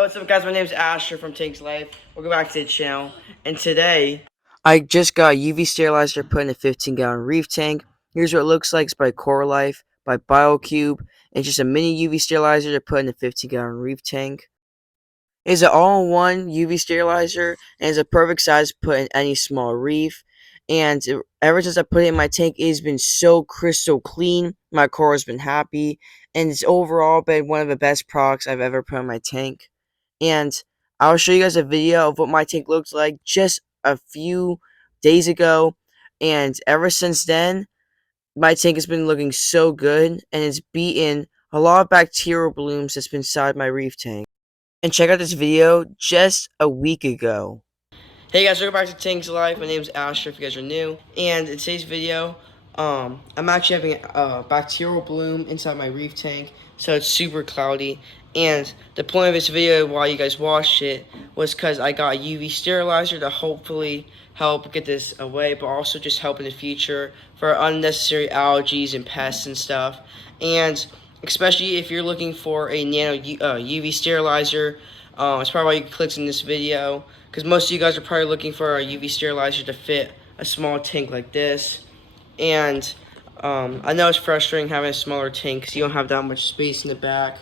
Hey, what's up, guys? My name is Asher from Tank's Life. Welcome back to the channel. And today, I just got a UV sterilizer put in a 15-gallon Reef tank. Here's what it looks like. It's by Coral Life, by BioCube. It's just a mini UV sterilizer to put in a 15-gallon Reef tank. It's an all-in-one UV sterilizer, and it's a perfect size to put in any small reef. And ever since I put it in my tank, it has been so crystal clean. My coral has been happy, and it's overall been one of the best products I've ever put in my tank. And I'll show you guys a video of what my tank looks like just a few days ago. And ever since then, my tank has been looking so good, and it's beaten a lot of bacterial blooms that's been inside my reef tank. And check out this video just a week ago. Hey guys, welcome back to Tank's Life. My name is Asher if you guys are new. And in today's video, I'm actually having a bacterial bloom inside my reef tank. So it's super cloudy. And the point of this video, while you guys watched it, was because I got a UV sterilizer to hopefully help get this away, but also just help in the future for unnecessary algae and pests and stuff. And especially if you're looking for a Nano UV sterilizer, that's probably why you clicked in this video, because most of you guys are probably looking for a UV sterilizer to fit a small tank like this. And I know it's frustrating having a smaller tank because you don't have that much space in the back,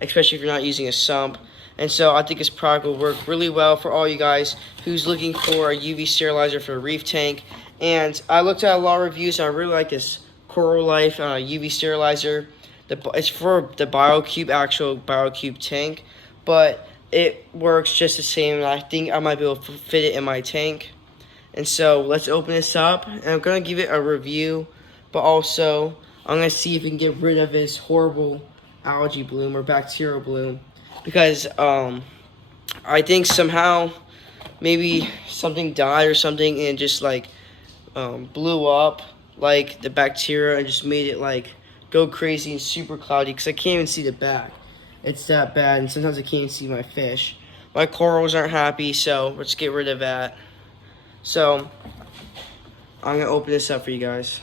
especially if you're not using a sump. And so I think this product will work really well for all you guys who's looking for a UV sterilizer for a reef tank. And I looked at a lot of reviews, and I really like this Coral Life UV sterilizer. It's for the actual BioCube tank, but it works just the same, and I think I might be able to fit it in my tank. And so let's open this up, and I'm going to give it a review, but also I'm going to see if we can get rid of this horrible algae bloom or bacterial bloom, because I think somehow maybe something died or something and just like blew up like the bacteria and just made it like go crazy and super cloudy, because I can't even see the back. It's that bad, and sometimes I can't even see my fish. My corals aren't happy, so let's get rid of that. So I'm gonna open this up for you guys.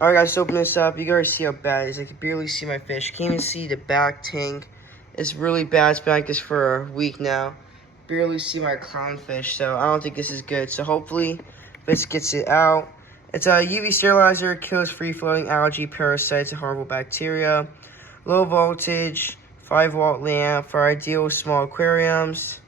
Alright guys, let's open this up. You guys see how bad it is. I can barely see my fish. Can't even see the back tank. It's really bad. It's been like this for a week now. Barely see my clownfish, so I don't think this is good. So hopefully this gets it out. It's a UV sterilizer, kills free-floating algae, parasites, and harmful bacteria. Low voltage, 5-watt lamp for ideal small aquariums.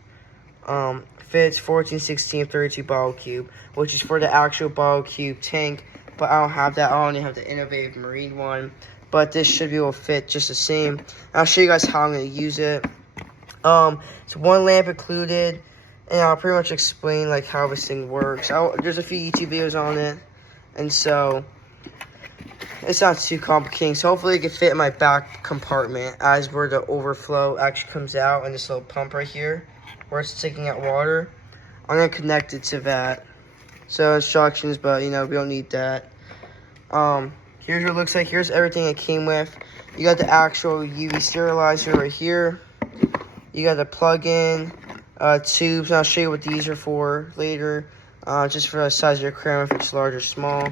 Fits 14, 16, 32 BioCube, which is for the actual BioCube tank. But I don't have that. I only have the innovative marine one. But this should be able to fit just the same. And I'll show you guys how I'm going to use it. It's one lamp included, and I'll pretty much explain like how this thing works. There's a few YouTube videos on it. And so it's not too complicated. So hopefully it can fit in my back compartment as where the overflow actually comes out, and this little pump right here where it's taking out water. I'm going to connect it to that. So instructions, but you know, we don't need that. Here's what it looks like. Here's everything it came with. You got the actual UV sterilizer right here. You got the plug-in tubes, and I'll show you what these are for later. Just for the size of your aquarium, if it's large or small.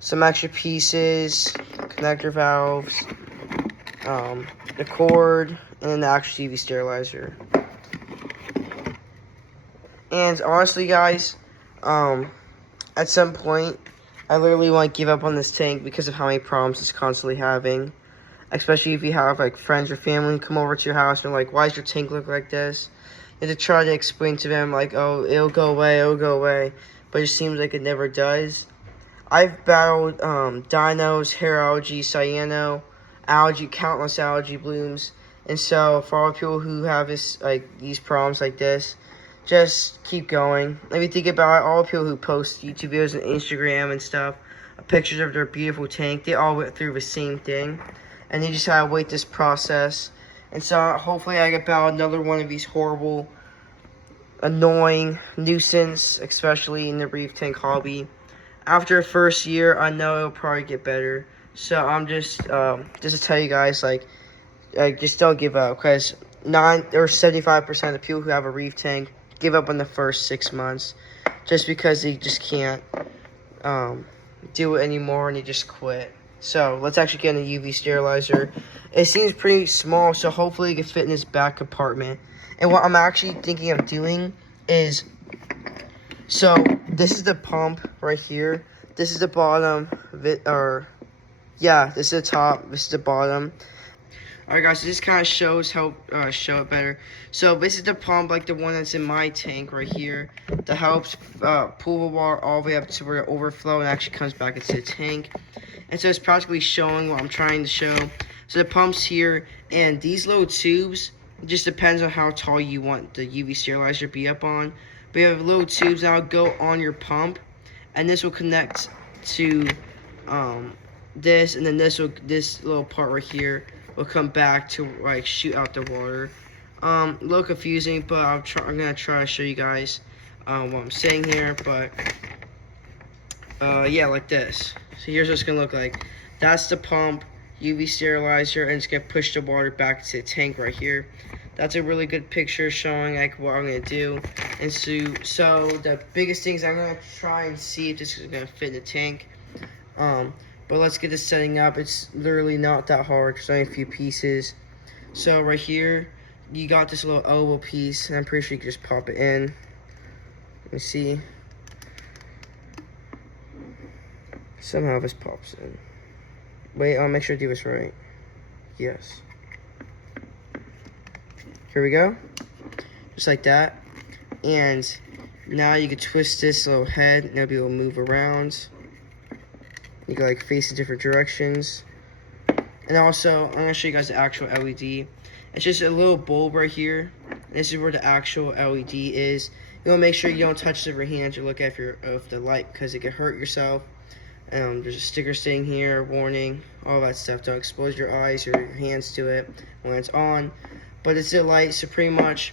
Some extra pieces, connector valves, the cord, and then the actual UV sterilizer. And honestly, guys, at some point, I literally want to give up on this tank because of how many problems it's constantly having. Especially if you have like friends or family come over to your house and like, why does your tank look like this? And to try to explain to them like, oh, it'll go away, but it seems like it never does. I've battled dinos, hair algae, cyano, algae, countless algae blooms, and so for all people who have this these problems like this, just keep going. If you think about it, all the people who post YouTube videos and Instagram and stuff, pictures of their beautiful tank, they all went through the same thing, and they just had to wait this process. And so hopefully I get about another one of these horrible, annoying nuisance, especially in the reef tank hobby. After the first year, I know it'll probably get better. So I'm just to tell you guys, like just don't give up, because 75% of the people who have a reef tank give up in the first 6 months, just because they just can't do it anymore and they just quit. So let's actually get in a UV sterilizer It seems pretty small, so hopefully it can fit in this back compartment. And what I'm actually thinking of doing is, so this is the pump right here. This is the bottom of it, or yeah, this is the top, this is the bottom. Alright guys, so this kind of shows how, show it better. So this is the pump, like the one that's in my tank right here, that helps pull the water all the way up to where it overflow and actually comes back into the tank. And so it's practically showing what I'm trying to show. So the pump's here, and these little tubes, it just depends on how tall you want the UV sterilizer to be up on. But you have little tubes now go on your pump, and this will connect to this, and then this little part right here will come back to like shoot out the water. A little confusing, but I'm gonna try to show you guys what I'm saying here. But yeah, like this. So here's what it's gonna look like. That's the pump, UV sterilizer, and it's gonna push the water back to the tank right here. That's a really good picture showing like what I'm gonna do. And so the biggest things I'm gonna try and see if this is gonna fit in the tank. But let's get this setting up. It's literally not that hard. There's only a few pieces. So right here, you got this little elbow piece, and I'm pretty sure you can just pop it in. Let me see. Somehow this pops in. Wait, I'll make sure I do this right. Yes. Here we go. Just like that. And now you can twist this little head, and it'll be able to move around. You can like face in different directions. And also, I'm going to show you guys the actual LED. It's just a little bulb right here. And this is where the actual LED is. You want to make sure you don't touch it with your hands or look at the light, because it can hurt yourself. There's a sticker saying here, warning, all that stuff. Don't expose your eyes or your hands to it when it's on. But it's a light, so pretty much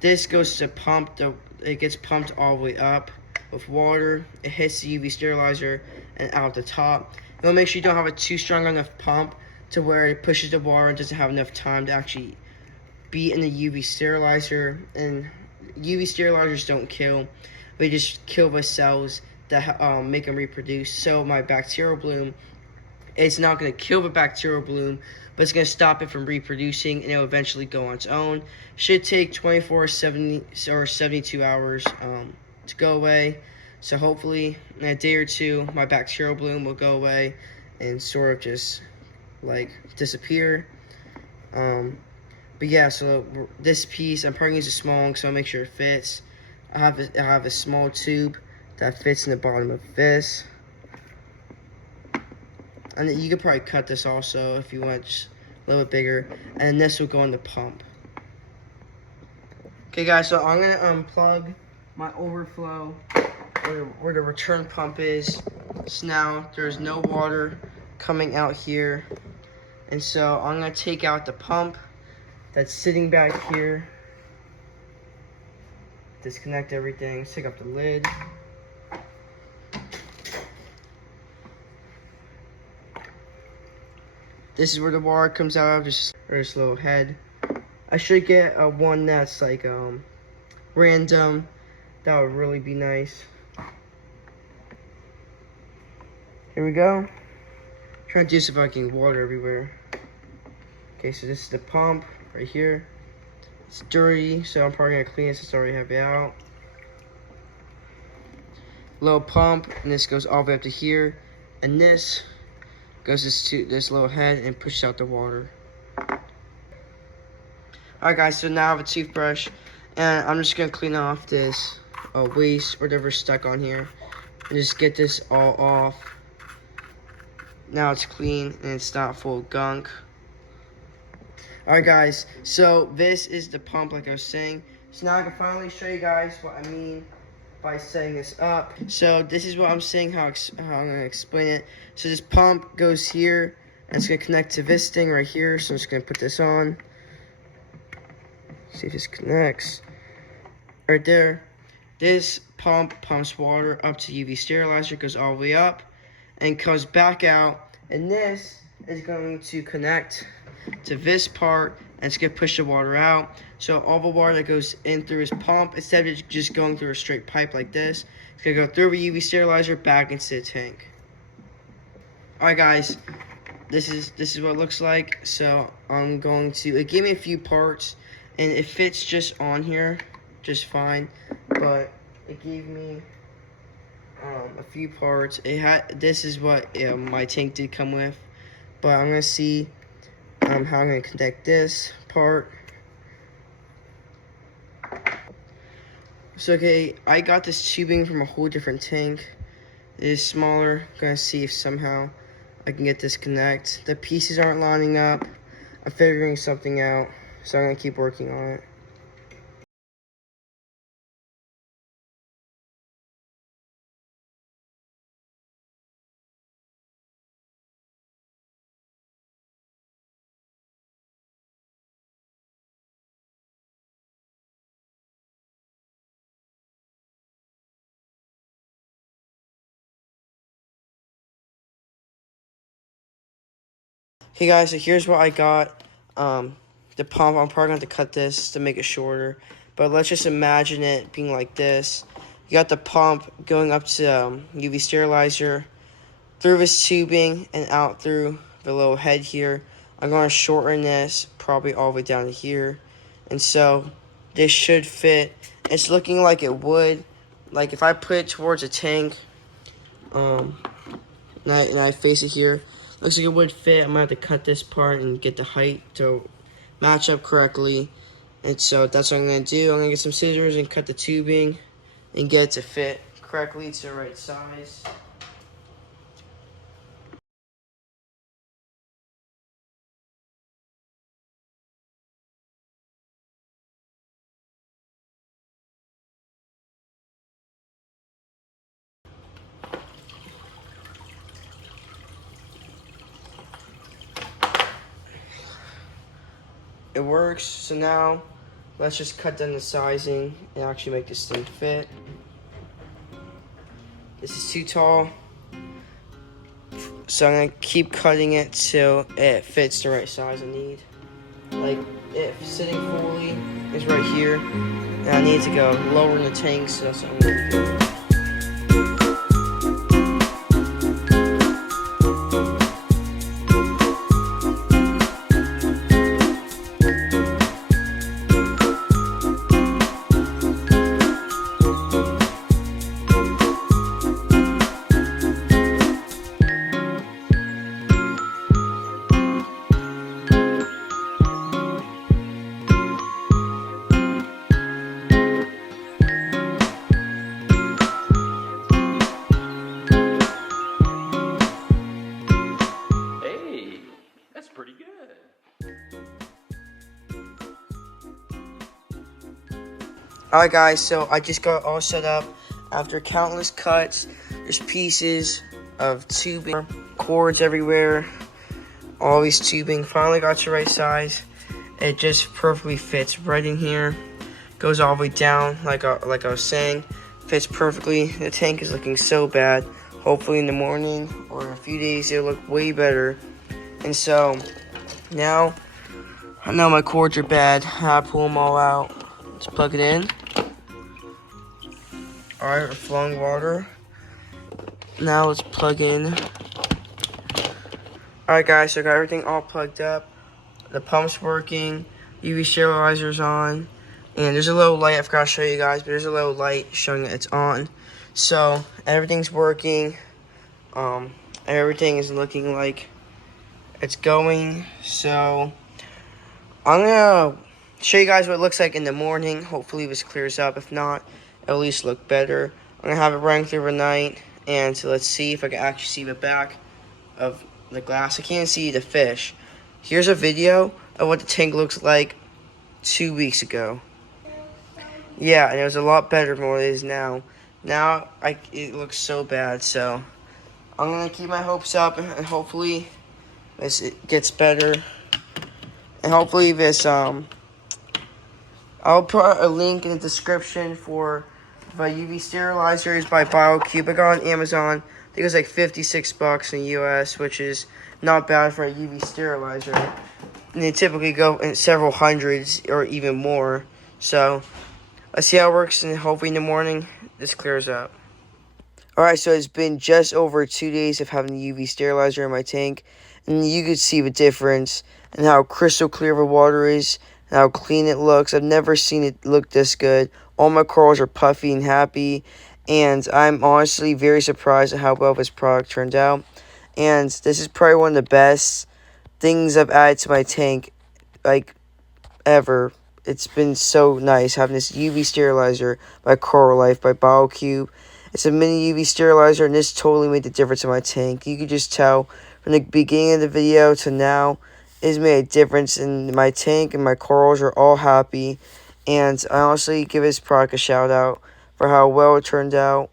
this goes to pump. It gets pumped all the way up with water. It hits the UV sterilizer and out the top. You want to make sure you don't have a too strong enough pump to where it pushes the water and doesn't have enough time to actually be in the UV sterilizer. And UV sterilizers don't kill, they just kill the cells that make them reproduce. So my bacterial bloom, it's not going to kill the bacterial bloom, but it's going to stop it from reproducing, and it'll eventually go on its own. Should take 24, 70, or 72 hours to go away. So hopefully in a day or two, my bacterial bloom will go away and sort of just like disappear. But yeah, so this piece, I'm probably using a small one, so I'll make sure it fits. I have a small tube that fits in the bottom of this. And you could probably cut this also if you want just a little bit bigger. And this will go in the pump. Okay guys, so I'm gonna unplug my overflow where the return pump is. So now there's no water coming out here. And so I'm gonna take out the pump that's sitting back here. Disconnect everything, take up the lid. This is where the water comes out of, just this little head. I should get one that's like random. That would really be nice. Here we go. Trying to do so if I can get water everywhere. Okay, so this is the pump right here. It's dirty, so I'm probably gonna clean it since I already have it out. Little pump, and this goes all the way up to here, and this goes to this little head and pushes out the water. Alright guys, so now I have a toothbrush, and I'm just gonna clean off this waste, whatever's stuck on here, and just get this all off. Now it's clean and it's not full of gunk. Alright guys, so this is the pump like I was saying. So now I can finally show you guys what I mean by setting this up. So this is what I'm saying, how I'm going to explain it. So this pump goes here, and it's going to connect to this thing right here. So I'm just going to put this on. See if this connects. Right there. This pump pumps water up to UV sterilizer, goes all the way up, and comes back out. And this is going to connect to this part, and it's going to push the water out. So all the water that goes in through his pump, instead of just going through a straight pipe like this, it's going to go through the UV sterilizer back into the tank. Alright guys, this is what it looks like. So I'm going to, it gave me a few parts and it fits just on here just fine, but it gave me a few parts. It had, this is what my tank did come with, but I'm gonna see how I'm gonna connect this part. So okay, I got this tubing from a whole different tank. It is smaller. I'm gonna see if somehow I can get this connect. The pieces aren't lining up. I'm figuring something out, so I'm gonna keep working on it. Hey guys, so here's what I got. The pump, I'm probably going to have to cut this to make it shorter. But let's just imagine it being like this. You got the pump going up to UV sterilizer, through this tubing and out through the little head here. I'm going to shorten this probably all the way down to here. And so this should fit. It's looking like it would. Like if I put it towards a tank, and I face it here, looks like it would fit. I'm gonna have to cut this part and get the height to match up correctly. And so that's what I'm gonna do. I'm gonna get some scissors and cut the tubing and get it to fit correctly to the right size. It works. So now let's just cut down the sizing and actually make this thing fit. This is too tall, so I'm gonna keep cutting it till it fits the right size I need. Like if sitting fully is right here, and I need to go lower in the tank, so that's what I'm gonna do. Pretty good. Alright guys, so I just got all set up. After countless cuts, there's pieces of tubing, cords everywhere, all these tubing. Finally got to the right size. It just perfectly fits right in here. Goes all the way down, like I was saying. Fits perfectly. The tank is looking so bad. Hopefully in the morning or in a few days it'll look way better. And so now I know my cords are bad. I pull them all out. Let's plug it in. Alright, we're flowing water. Now let's plug in. Alright guys, so I got everything all plugged up. The pump's working. UV sterilizer's on. And there's a little light, I forgot to show you guys, but there's a little light showing that it's on. So everything's working. Everything is looking like it's going. So I'm gonna show you guys what it looks like in the morning. Hopefully this clears up. If not, it'll at least look better. I'm gonna have it running through the night, and so let's see if I can actually see the back of the glass. I can't see the fish. Here's a video of what the tank looks like 2 weeks ago. Yeah, and it was a lot better than what it is now. Now it looks so bad. So I'm gonna keep my hopes up, and hopefully it gets better. And hopefully this I'll put a link in the description for the UV sterilizer. It's by BioCube. I got on Amazon. I think it was like $56 in the US, which is not bad for a UV sterilizer. And they typically go in several hundreds or even more. So let's see how it works, and hopefully in the morning this clears up. Alright, so it's been just over 2 days of having the UV sterilizer in my tank, and you can see the difference and how crystal clear the water is and how clean it looks. I've never seen it look this good. All my corals are puffy and happy, and I'm honestly very surprised at how well this product turned out. And this is probably one of the best things I've added to my tank, like, ever. It's been so nice having this UV sterilizer by Coral Life by BioCube. It's a mini UV sterilizer, and this totally made the difference in my tank. You could just tell from the beginning of the video to now, it's made a difference in my tank, and my corals are all happy. And I honestly give this product a shout out for how well it turned out.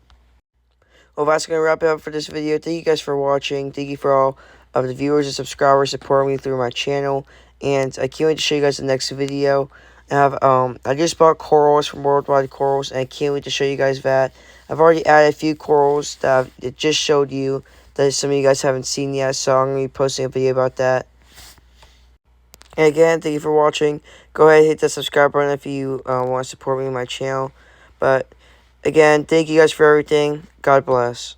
Well, that's going to wrap it up for this video. Thank you guys for watching. Thank you for all of the viewers and subscribers supporting me through my channel. And I can't wait to show you guys the next video. I just bought corals from Worldwide Corals, and I can't wait to show you guys that. I've already added a few corals that it just showed you that some of you guys haven't seen yet, so I'm going to be posting a video about that. And again, thank you for watching. Go ahead and hit the subscribe button if you want to support me on my channel. But again, thank you guys for everything. God bless.